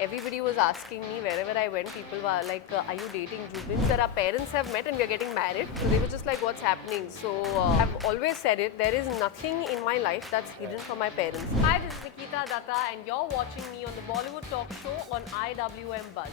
everybody was asking me wherever I went, people were like, are you dating Jubin? Sir, our parents have met and we are getting married. So they were just like, what's happening? So I've always said it, there is nothing in my life that's hidden from my parents. Hi, this is Nikita Dutta and you're watching me on the Bollywood Talk Show on IWMBuzz.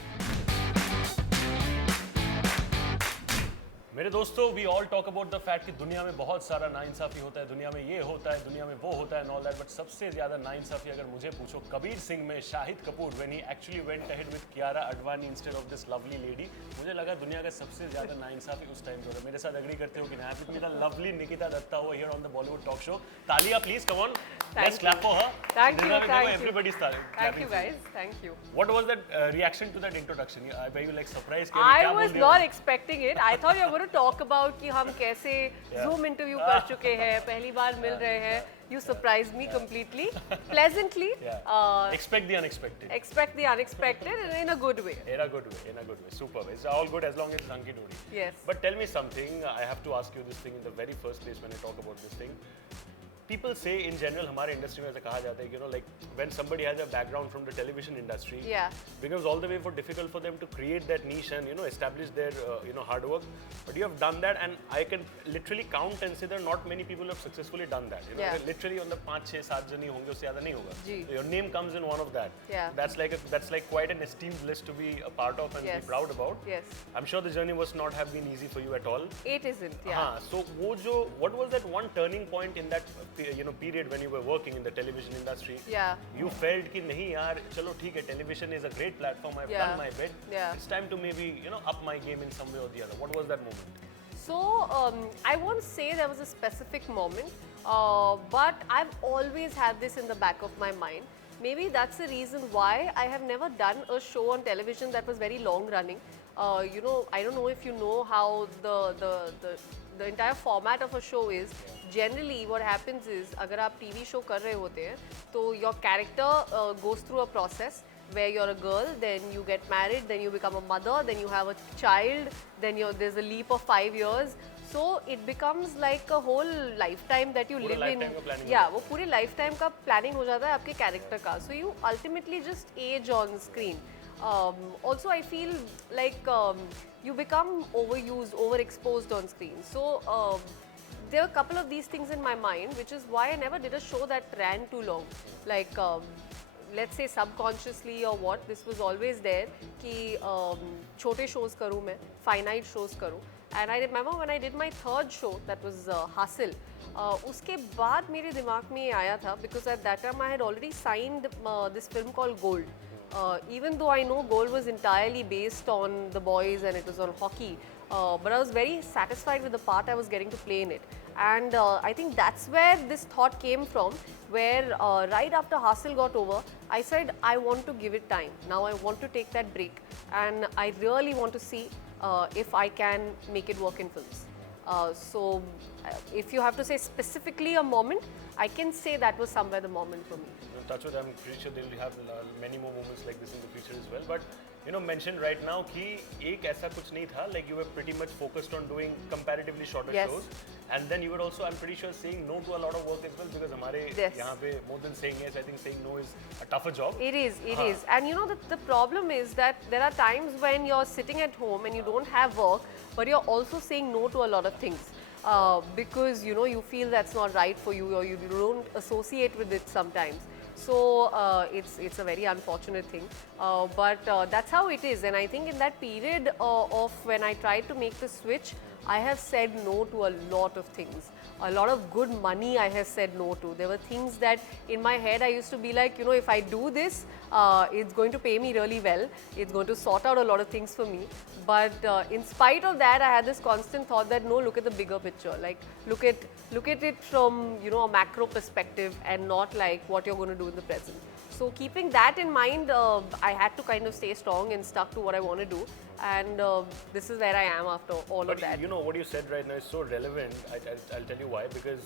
मेरे दोस्तों, we all talk about the fact कि दुनिया में बहुत सारा नाइंसाफी होता है, दुनिया में ये होता है, दुनिया में वो होता है and all that, but सबसे ज़्यादा नाइंसाफी अगर मुझे पूछो कबीर सिंह में Shahid Kapoor when he actually went ahead with Kiara Advani instead of this lovely lady, मुझे लगा दुनिया का सबसे ज़्यादा नाइंसाफी उस टाइम पे होता है. मेरे साथ एग्री करते हो कि happy to meet the lovely Nikita Dutta over here on the Bollywood Talk Show. तालियां please, come on. Let's clap for her. Thank you, thank you. Everybody's Thank you guys, thank you. What was that reaction to that introduction? Were you like surprised? I was not expecting it. I thought you were going to talk about कि हम कैसे Zoom interview कर चुके हैं, पहली बार मिल रहे हैं. You surprised me completely, pleasantly. Expect the unexpected. Expect the unexpected in a good way. In a good way, in a good way. Superb. It's all good as long as it's hunky dory. Yes. But tell me something. I have to ask you this thing in the very first place when I talk about this thing. People say in general, हमारे industry में ऐसा कहा जाता है, you know, like when somebody has a background from the television industry, becomes all the way difficult for them to create that niche and establish their hard work. But you have done that, and I can literally count and say that not many people have successfully done that. You know, literally on the 5, 6, 7 जन ही होंगे, उससे ज़्यादा नहीं होगा. So your name comes in one of that. That's like quite an esteemed list to be a part of and be proud about. Yes. I'm sure the journey was not have been easy for you at all. It isn't. Yeah. So what was that one turning point in that period when you were working in the television industry? You felt कि नहीं यार, चलो ठीक है, television is a great platform. I've done my bit. It's time to maybe up my game in some way or the other. What was that moment? So I won't say there was a specific moment, but I've always had this in the back of my mind. Maybe that's the reason why I have never done a show on television that was very long running. I don't know if you know how the entire format of a show is. Generally, what happens is, अगर आप TV show कर रहे होते हैं, तो your character goes through a process where you're a girl, then you get married, then you become a mother, then you have a child, then there's a leap of 5 years. So it becomes like a whole lifetime that you live in. Yeah, वो पूरे lifetime का planning हो जाता है आपके character का. So you ultimately just age on screen. Also, I feel like you become overused, overexposed on screen. So there are a couple of these things in my mind, which is why I never did a show that ran too long. Like, let's say subconsciously or what, this was always there कि छोटे shows करूँ मैं, finite shows करूँ. And I remember when I did my third show, that was Hasil. उसके बाद मेरे दिमाग में ये आया था, because at that time I had already signed this film called Gold. Even though I know Gold was entirely based on the boys and it was on hockey, but I was very satisfied with the part I was getting to play in it. And I think that's where this thought came from, where right after Hasil got over, I said, I want to give it time. Now I want to take that break and I really want to see if I can make it work in films. So if you have to say specifically a moment, I can say that was somewhere the moment for me. Touch with, I'm pretty sure they'll have many more moments like this in the future as well. But mentioned right now कि एक ऐसा कुछ नहीं था, like you were pretty much focused on doing comparatively shorter shows, and then you were also, I'm pretty sure, saying no to a lot of work as well, because हमारे यहाँ पे more than saying yes, I think saying no is a tougher job. It is, and the problem is that there are times when you're sitting at home and you don't have work, but you're also saying no to a lot of things. Because you feel that's not right for you, or you don't associate with it sometimes. So it's a very unfortunate thing, but that's how it is. And I think in that period of when I tried to make the switch, I have said no to a lot of things. A lot of good money I have said no to. There were things that in my head I used to be like, if I do this, it's going to pay me really well. It's going to sort out a lot of things for me. But in spite of that, I had this constant thought that no, look at the bigger picture. Like look at it from a macro perspective and not like what you're going to do in the present. So keeping that in mind, I had to kind of stay strong and stuck to what I want to do. And this is where I am after all of that. What you said right now is so relevant. I'll tell you why. Because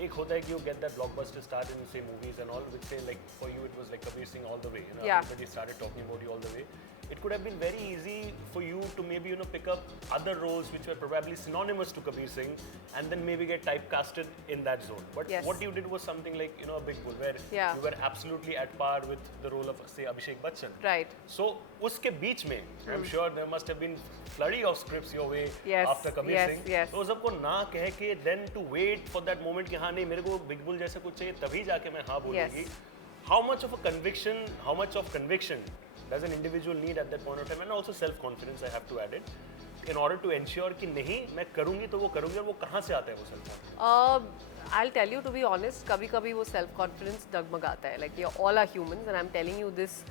एक होता है कि you get that blockbuster star in say movies and all, which say like for you it was like Kabir Singh all the way. You know, everybody started talking about you all the way. It could have been very easy for you to maybe pick up other roles which were probably synonymous to Kabir Singh, and then maybe get typecasted in that zone. But what you did was something like a Big Bull, where you were absolutely at par with the role of say Abhishek Bachchan. Right. So uske beech mein, I'm sure there must have been flurry of scripts your way after Kabir Singh. तो सबको ना कह के then to wait for that moment कि हाँ नहीं मेरे को Big Bull जैसा कुछ चाहिए तभी जाके मैं हाँ बोलूँगी. How much of a conviction, how much of conviction does an individual need at that point of time, and also self-confidence, I have to add it, in order to ensure कि नहीं मैं करूँगी तो वो करूँगी, और वो कहाँ से आता है वो self-confidence? I'll tell you, to be honest, कभी-कभी वो self-confidence डगमगाता है. Like, all are humans, and I'm telling you this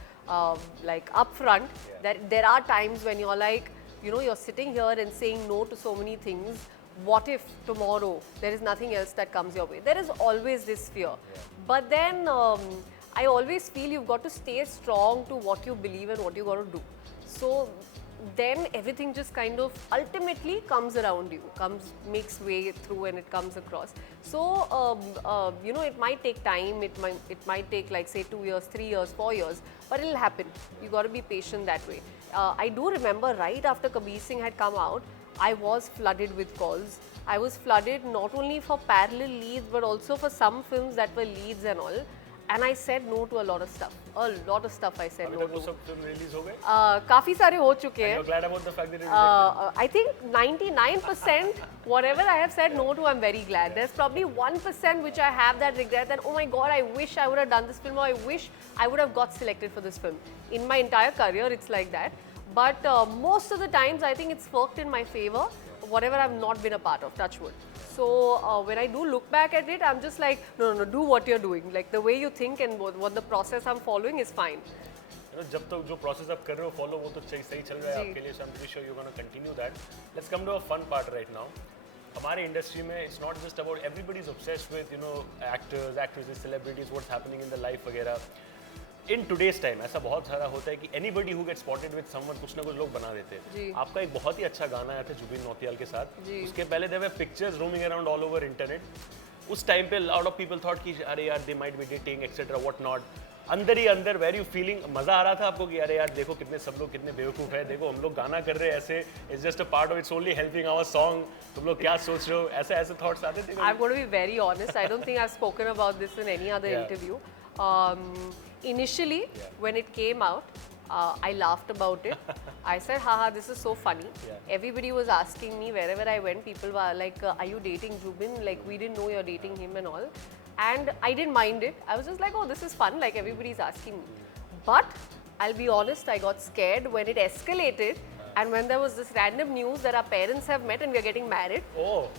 like upfront, that there are times when you're like, you're sitting here and saying no to so many things. What if tomorrow there is nothing else that comes your way? There is always this fear. But then I always feel you've got to stay strong to what you believe and what you got to do. So then everything just kind of ultimately comes around you, makes way through, and it comes across. So it might take time. It might take like say 2 years, 3 years, 4 years, but it'll happen. You got to be patient that way. I do remember right after Kabir Singh had come out, I was flooded with calls. I was flooded not only for parallel leads but also for some films that were leads and all. And I said no to a lot of stuff. A lot of stuff I said no to. वो सब film release हो गए? काफी सारे हो चुके हैं. You're glad about the fact that it is I think 99% whatever I have said no to, I'm very glad. There's probably 1% which I have that regret that, oh my God, I wish I would have done this film, or I wish I would have got selected for this film. In my entire career, it's like that. But most of the times, I think it's worked in my favor, whatever I've not been a part of, touch wood. So when I do look back at it, I'm just like, no, do what you're doing. Like the way you think and what the process I'm following is fine. जब तक जो process आप कर रहे हो follow वो तो सही चल रहा है आपके लिए, so I'm pretty sure you're going to continue that. Let's come to a fun part right now. हमारे industry में it's not just about everybody's obsessed with actors, actresses, celebrities, what's happening in the life वगैरह. In today's time ऐसा बहुत सारा होता है कि anybody who gets spotted with someone कुछ ना कुछ लोग बना देते हैं. आपका एक बहुत ही अच्छा गाना आया था जुबिन नौटियाल के साथ. उसके पहले there were pictures roaming around all over internet. उस टाइम पे lot of people thought कि अरे यार they might be dating etc what not. अंदर ही अंदर were you feeling मजा आ रहा था आपको कि अरे यार देखो कितने सब लोग कितने बेवकूफ़ हैं, देखो हम लोग गाना कर रहे हैं ऐसे, it's just a part of it's only helping our song, तुम लोग क्या सोच रहे हो, ऐसे thoughts आते थे? I'm going to be very honest. I don't think I've spoken about this in any other interview. Initially, when it came out, I laughed about it. I said, haha, this is so funny. Everybody was asking me wherever I went, people were like, are you dating Jubin? Like, we didn't know you're dating him and all. And I didn't mind it. I was just like, oh, this is fun. Like, everybody's asking me. But I'll be honest, I got scared when it escalated. And when there was this random news that our parents have met and we are getting married,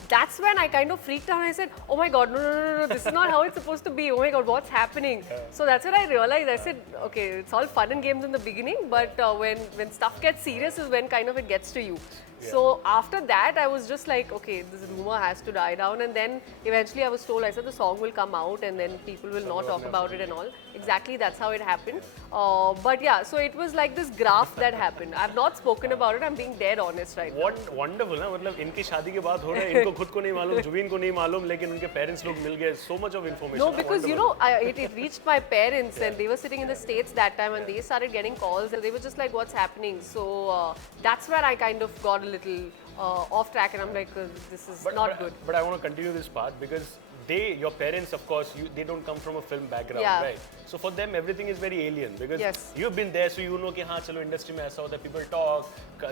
that's when I kind of freaked out and I said, oh my God, no, this is not how it's supposed to be. Oh my God, what's happening? So that's when I realized, I said, okay, it's all fun and games in the beginning, but when stuff gets serious is when kind of it gets to you. So after that, I was just like, okay, this rumor has to die down. And then eventually I was told, I said the song will come out and then people will not talk about it and all. Exactly, that's how it happened. But yeah, so it was like this graph that happened. I've not spoken about it. I'm being dead honest right now. Wonderful, ना मतलब इनकी शादी के बाद हो रहा है, इनको खुद को नहीं मालूम, जुबिन को नहीं मालूम, लेकिन उनके parents लोग मिल गए. So much of information. No, because it reached my parents and they were sitting in the States that time and they started getting calls and they were just like, what's happening? So that's where I kind of got a little off track and I'm like, this is not good. But I want to continue this part because your parents, of course, they don't come from a film background, right? So for them, everything is very alien because you've been there, so you know कि हाँ चलो industry में ऐसा होता है, people talk,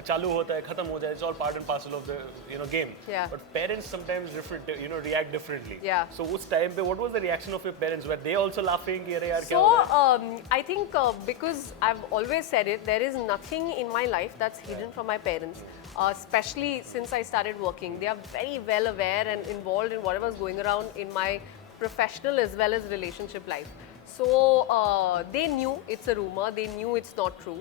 चालू होता है, खत्म हो जाए, it's all part and parcel of the game. But parents sometimes react differently. So उस time पे what was the reaction of your parents? Were they also laughing कि अरे यार क्या हो रहा है? I think because I've always said it, there is nothing in my life that's hidden from my parents. Especially since I started working, they are very well aware and involved in whatever's going around in my professional as well as relationship life. So they knew it's a rumor, they knew it's not true.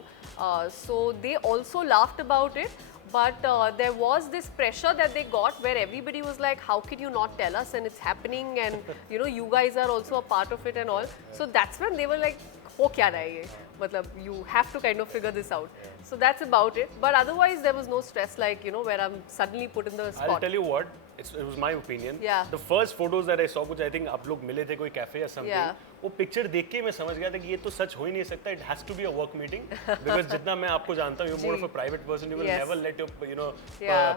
So they also laughed about it, but there was this pressure that they got where everybody was like, how could you not tell us, and it's happening, and you guys are also a part of it and all. So that's when they were like, ho kya raha hai ye? Matlab, you have to kind of figure this out. So that's about it. But otherwise, there was no stress like, where I'm suddenly put in the spot. I'll tell you what, it was my opinion. Yeah. The first photos that I saw, कुछ I think आप लोग मिले थे कोई cafe या something. Yeah. वो picture देख के मैं समझ गया था कि ये तो सच हो ही नहीं सकता. It has to be a work meeting because जितना मैं आपको जानता हूँ, you're more of a private person. You will never let your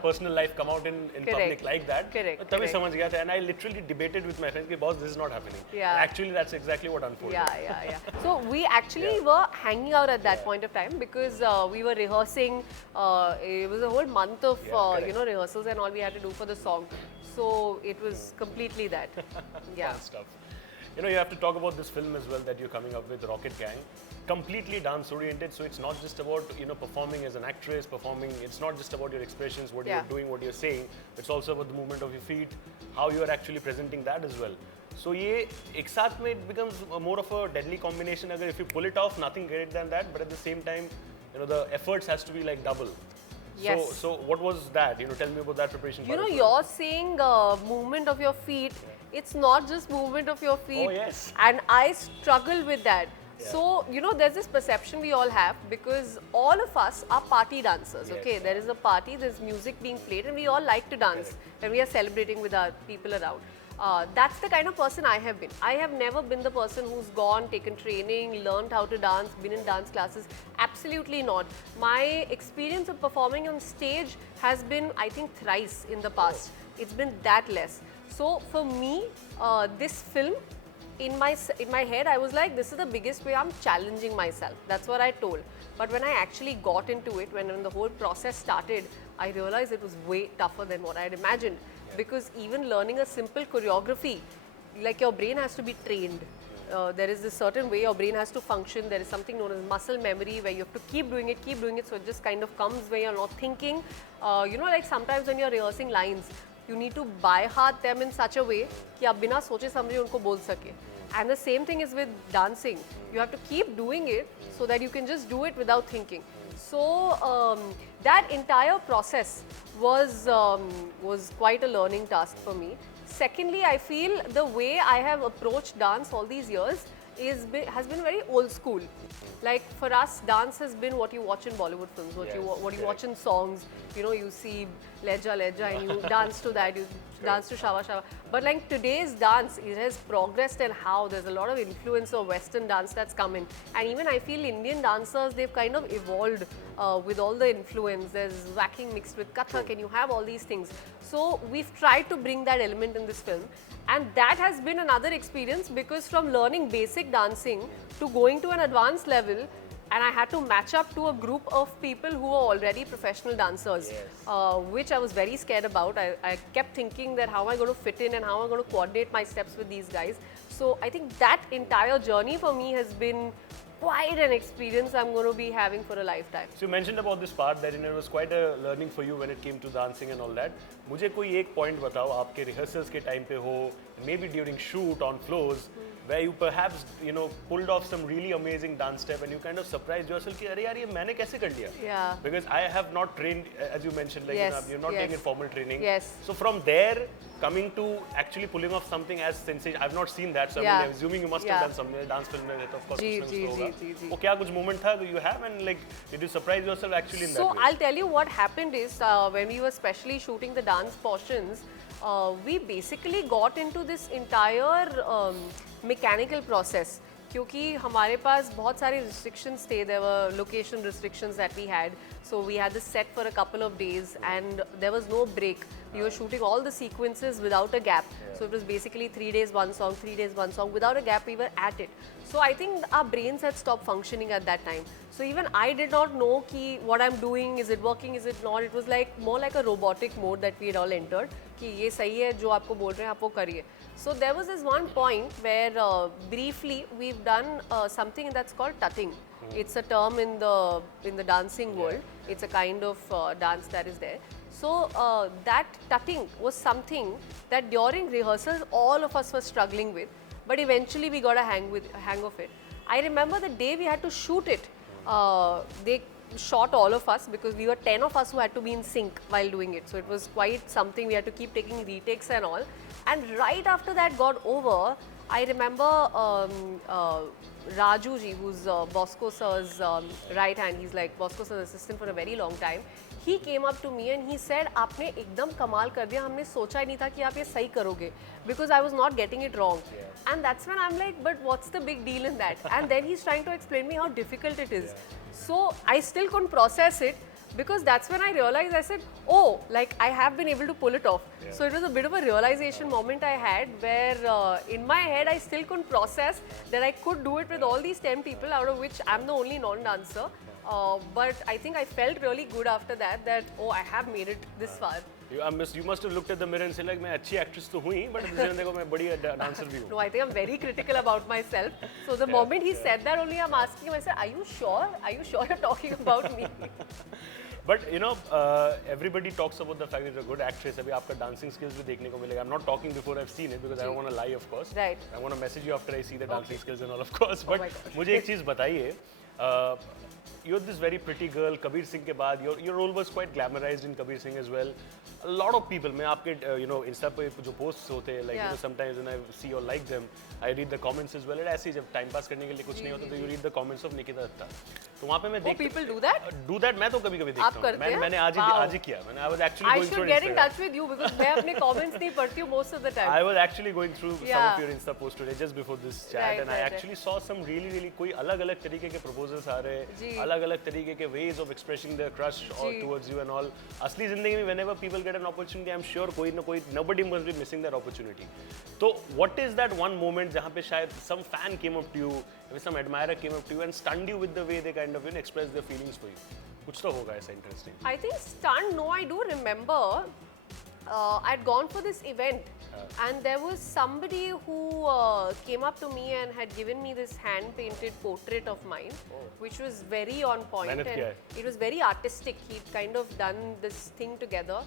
personal life come out in public like that. Correct. तभी समझ गया था, and I literally debated with my friends कि boss, this is not happening. Yeah. Actually, that's exactly what unfolded. Yeah. So we actually were hanging out at that point of time because we were rehearsing. It was a whole month of rehearsals and all we had to do for the song. So it was completely that. Yeah. Fun stuff. You have to talk about this film as well that you're coming up with, Rocket Gang. Completely dance oriented, so it's not just about performing as an actress, performing. It's not just about your expressions, what you're doing, what you're saying. It's also about the movement of your feet, how you are actually presenting that as well. So ये एक साथ में it becomes more of a deadly combination. अगर if you pull it off, nothing greater than that. But at the same time, the efforts has to be like double. Yes. So what was that? Tell me about that preparation. You're saying movement of your feet. It's not just movement of your feet. Oh yes. And I struggle with that. Yeah. So there's this perception we all have because all of us are party dancers. Yes. Okay, there is a party, there's music being played, and we all like to dance. Correct. And we are celebrating with our people around. That's the kind of person I have been. I have never been the person who's gone, taken training, learned how to dance, been in dance classes. Absolutely not. My experience of performing on stage has been, I think, thrice in the past. It's been that less. So for me, this film, in my head, I was like, this is the biggest way I'm challenging myself. That's what I told. But when I actually got into it, when the whole process started, I realized it was way tougher than what I had imagined. Because even learning a simple choreography, like your brain has to be trained. There is a certain way your brain has to function. There is something known as muscle memory where you have to keep doing it, so it just kind of comes where you're not thinking. Like sometimes when you're rehearsing lines, you need to by heart them in such a way कि आप बिना सोचे समझे उनको बोल सके. And the same thing is with dancing. You have to keep doing it so that you can just do it without thinking. So that entire process was quite a learning task for me. Secondly, I feel the way I have approached dance all these years has been very old school. Like for us, dance has been what you watch in Bollywood films, what you watch in songs. You see Leja and you dance to that, you dance to Shava Shava. But like today's dance, it has progressed and how there's a lot of influence of Western dance that's come in. And even I feel Indian dancers, they've kind of evolved with all the influence. There's whacking mixed with Kathak and you have all these things. So we've tried to bring that element in this film. And that has been another experience because from learning basic dancing to going to an advanced level, and I had to match up to a group of people who were already professional dancers, which I was very scared about. I kept thinking that how am I going to fit in and how am I going to coordinate my steps with these guys. So I think that entire journey for me has been quite an experience I'm going to be having for a lifetime. So you mentioned about this part that it was quite a learning for you when it came to dancing and all that. मुझे कोई एक point बताओ आपके rehearsals के time पे हो, maybe during shoot on floors, where you perhaps pulled off some really amazing dance step and you kind of surprised yourself कि अरे यार ये मैंने कैसे कर लिया? Yeah. Because I have not trained, as you mentioned, like you're not taking formal training. Yes. So from there, coming to actually pulling off something as sensational, I've not seen that. So I'm assuming you must have done something. Dance film में of course. जी. वो क्या कुछ moment था that you have and like did you surprise yourself actually in that way? So I'll tell you what happened is when we were specially shooting the dance portions, we basically got into this entire mechanical process. क्योंकि हमारे पास बहुत सारे restrictions थे, there were location restrictions that we had. So we had this set for a couple of days and there was no break. We were shooting all the sequences without a gap. So it was basically 3 days, one song, 3 days, one song. Without a gap, we were at it. So I think our brains had stopped functioning at that time. So even I did not know ki what I'm doing, is it working, is it not? It was like more like a robotic mode that we had all entered. कि ये सही है जो आपको बोल रहे हैं आप वो करिए. So there was this one point where briefly we've done something that's called tutting. It's a term in the dancing world. It's a kind of dance that is there. So that tutting was something that during rehearsals all of us were struggling with, but eventually we got a hang of it. I remember the day we had to shoot it. They shot all of us because we were 10 of us who had to be in sync while doing it. So it was quite something. We had to keep taking retakes and all. And right after that got over, I remember Raju ji, who's Bosco sir's right hand. He's like Bosco sir's assistant for a very long time. He came up to me and he said, "आपने एकदम कमाल कर दिया. हमने सोचा ही नहीं था कि आप ये सही करोगे." Because I was not getting it wrong. Yeah. And that's when I'm like, "But what's the big deal in that?" And then he's trying to explain me how difficult it is. Yeah. So I still couldn't process it. Because that's when I realized, I said, oh, like I have been able to pull it off. Yeah. So it was a bit of a realization moment I had where in my head I still couldn't process that I could do it with all these 10 people, out of which I'm the only non-dancer. But I think I felt really good after that, oh, I have made it this far. You must have looked at the mirror and said like, मैं अच्छी actress तो हुई, but देखो मैं बड़ी dancer भी हूँ. No, I think I'm very critical about myself. So the moment he said that, only I'm asking him, I said, are you sure? Are you sure you're talking about me? But you know, everybody talks about the fact that you're a good actress. अभी आपका dancing skills भी देखने को मिलेगा. I'm not talking before I've seen it because I don't want to lie, of course. Right. I want to message you after I see the dancing skills and all, of course. But मुझे एक चीज़ बताइए. You're this very pretty girl. Kabir Singh के बाद your role was quite glamorized in Kabir Singh as well. A lot of people, मैं आपके Insta पे जो posts होते हैं, like sometimes when I see or like them, I read the comments as well. And ऐसे जब time pass करने के लिए कुछ नहीं होता तो you read the comments of Nikita Dutta. तो वहाँ पे मैं देखता हूँ. People do that? Do that मैं तो कभी-कभी देखता हूँ. मैंने आज ही किया. I was actually going through. I should get in touch with you because मैं अपने comments नहीं पढ़ती हूँ most of the time. I was actually going through some of your Insta posts today just before this chat, and I actually saw some really कोई अलग-अलग तरीके के proposals आ रहे हैं, अलग-अलग तरीके के ways of expressing their crush or towards you and all. असली जिंदगी में whenever people get an opportunity, I'm sure कोई ना कोई nobody must be missing that opportunity. So what is that one moment जहाँ पे शायद some fan came up to you, some admirer came up to you and stunned you with the way they kind of express their feelings for you? कुछ तो होगा ऐसा interesting. I think stunned. No, I do remember. I'd gone for this event and there was somebody who came up to me and had given me this hand-painted portrait of mine, which was very on point and it was very artistic. He'd kind of done this thing together,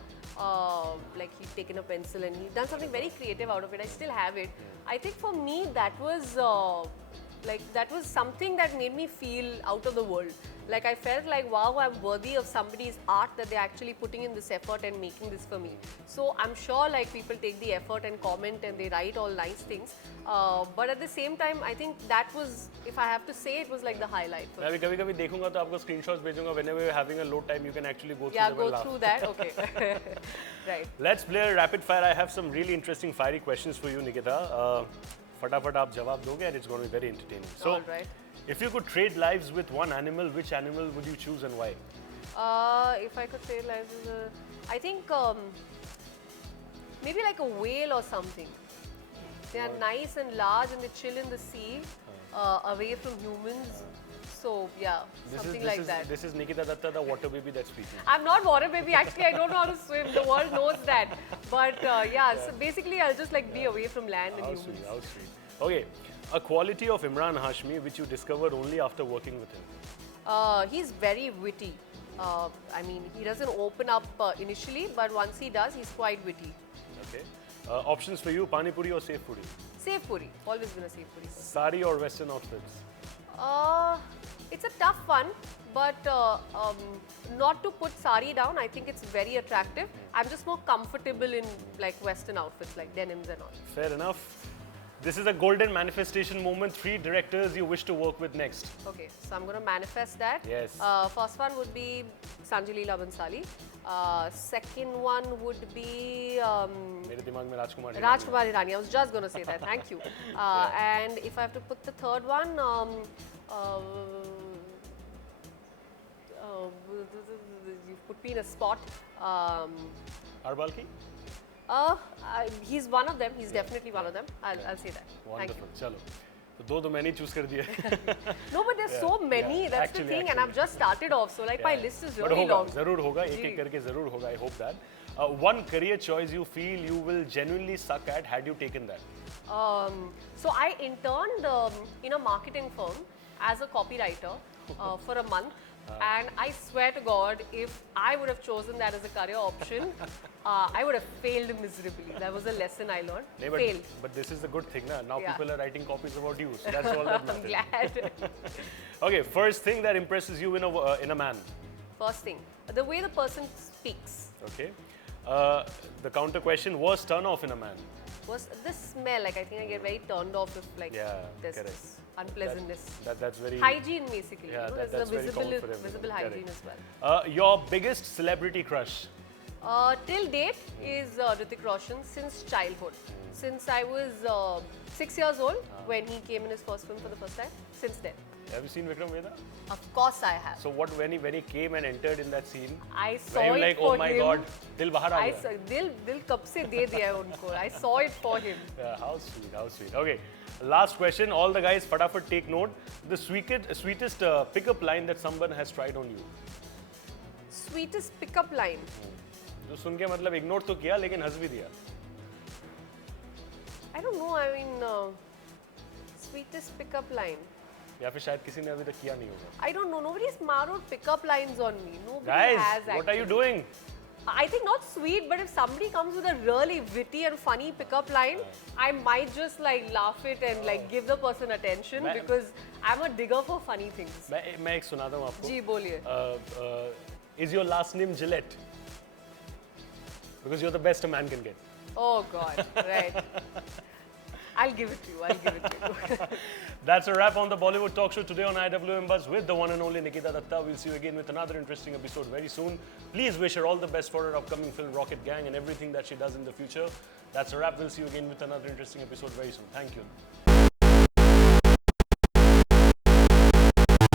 like he'd taken a pencil and he'd done something very creative out of it. I still have it. I think for me that was something that made me feel out of the world. Like I felt like, wow, I'm worthy of somebody's art, that they're actually putting in this effort and making this for me. So I'm sure like people take the effort and comment and they write all nice things. But at the same time, I think that was, if I have to say, it was like the highlight for me. मैं भी कभी-कभी देखूँगा तो आपको screenshots भेजूँगा. Whenever you're having a low time, you can actually go through them and laugh. Yeah, go through that. Okay. Right. Let's play a rapid fire. I have some really interesting fiery questions for you, Nikita. फटाफट आप जवाब दोगे and it's going to be very entertaining. So, all right. If you could trade lives with one animal, which animal would you choose and why? If I could trade lives with I think maybe like a whale or something. They are nice and large and they chill in the sea, away from humans. So yeah, something like that. This is Nikita Dutta, the water baby that's speaking. I'm not water baby. Actually, I don't know how to swim. The world knows that. But yeah, so basically I'll just like be away from land and humans. Sweet, how sweet. Okay, a quality of Imran Hashmi which you discovered only after working with him. He's very witty. I mean, he doesn't open up initially, but once he does, he's quite witty. Okay. Options for you, Pani Puri or Safe Puri? Safe Puri. Always been a Safe Puri. Sari or Western outfits? It's a tough one, but not to put sari down. I think it's very attractive. I'm just more comfortable in like Western outfits, like denims and all. Fair enough. This is a golden manifestation moment. 3 directors you wish to work with next. Okay, so I'm going to manifest that. Yes. First one would be Sanjali Bhansali. Second one would be मेरे दिमाग में राजकुमार Hirani. I was just going to say that. Thank you. And if I have to put the third one, you put me in a spot. Arbalki? He's one of them. He's definitely one of them. I'll say that. Wonderful. Chalo. So, दो मैंने choose कर दिए. No, but there's so many. That's the thing, and I've just started off. So, like my list is really long. ज़रूर होगा. एक-एक करके ज़रूर होगा. I hope that. One career choice you feel you will genuinely suck at. Had you taken that? So I interned in a marketing firm as a copywriter for a month. And I swear to God, if I would have chosen that as a career option, I would have failed miserably. That was a lesson I learned. Failed. But this is the good thing, na? Now people are writing copies about you, so that's all that matters. I'm glad. Okay, first thing that impresses you in a man. First thing, the way the person speaks. Okay. The counter question, worst turn off in a man. First, the smell, like I think I get very turned off if like there's correct. this unpleasantness. That's very hygiene basically. Yeah, You know, that's there's a very common for everyone. visible hygiene Correct. as well. Your biggest celebrity crush? Till date is Hrithik Roshan since childhood. Since I was 6 years old when he came in his first film for the first time. Since then. Have you seen Vikram Vedha? Of course I have. So what when he came and entered in that scene? I saw were you it like, for oh my him. God, dil bahar aa I gaya. saw, dil kab se de diya hai unko. I saw it for him. Yeah, how sweet, how sweet. Okay, last question. All the guys, fatafat take note. The sweetest pickup line that someone has tried on you. Sweetest pickup line. जो सुन के मतलब ignore तो किया लेकिन हंस भी दिया. I don't know. I mean, sweetest pickup line. या फिर शायद किसी ने अभी तक किया नहीं होगा. I don't know. Nobody's borrowed pickup lines on me. Nobody Guys, has actually. what are you doing? I think not sweet, but if somebody comes with a really witty and funny pickup line, I might just like laugh it and like give the person attention because I'm a digger for funny things. मैं एक सुनाता हूँ आपको. जी बोलिए. Is your last name Gillette? Because you're the best a man can get. Oh God, right. I'll give it to you. I'll give it to you. That's a wrap on the Bollywood Talk Show today on IWMBuzz with the one and only Nikita Dutta. We'll see you again with another interesting episode very soon. Please wish her all the best for her upcoming film Rocket Gang and everything that she does in the future. That's a wrap. We'll see you again with another interesting episode very soon. Thank you.